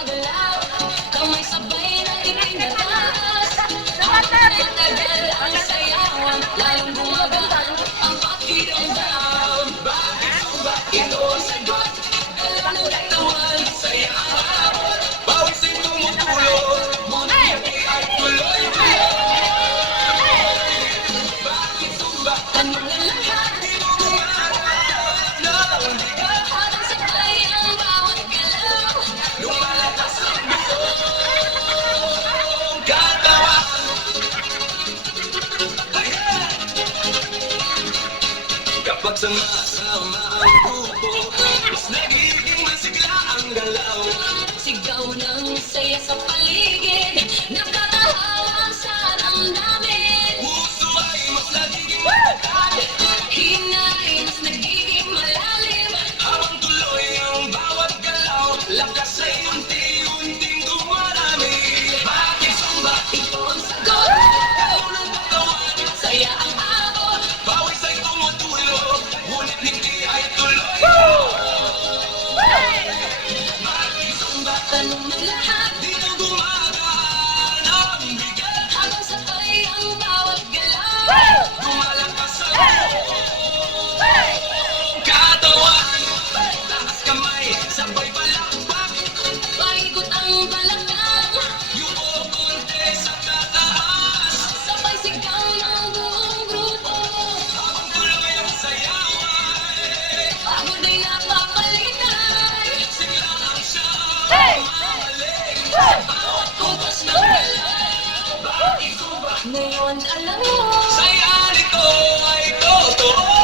gumagalaw, kamay sabay na itinataas. Habang natagal ang sayawan, lalong gumagaan ang pakiramdam. Bakit ba ito sagot? Alam ko tawan, sayaw. Bawis ay tumutulog, ngunit hindi ay tuloy-tuloy. Bakit ba tanong na lahat? Di mo gumagalaw. Habang sabay ang bawat galaw, lumalakas ang buong katawan. Kapag sama-sama ang grupo, mas nagiging masigla ang galaw. Sigaw ng saya sa paligid, nakatahawa sa damdamin. Puso ay mas nagiging matatag, hinay mas nagiging malalim. Habang tuloy ang bawat galaw, lakas ay unti-unting dumarami. Bakit sumba ito ang sagot? Galaw ng katawan, saya ang abot. Bawis ay tumutulog, ngunit hindi ay tuloy. Bakit sumba tanong ng lahat? Di na gumagaan ang bigat. Habang sabay ang bawat galaw, lumalakas ang buong katawan. Taas kamay, sabay palakpak. Paikot ang balakang, yung konti sa tataas. Sabay sigaw ng buong grupo, habang tuloy ang sayawan. Pagod ay napapalitan, sigla ang siyang mamalik. Sa bawat kumpas ng galaw, bakit ba ngayon alam mo? Saya nito ay totoo.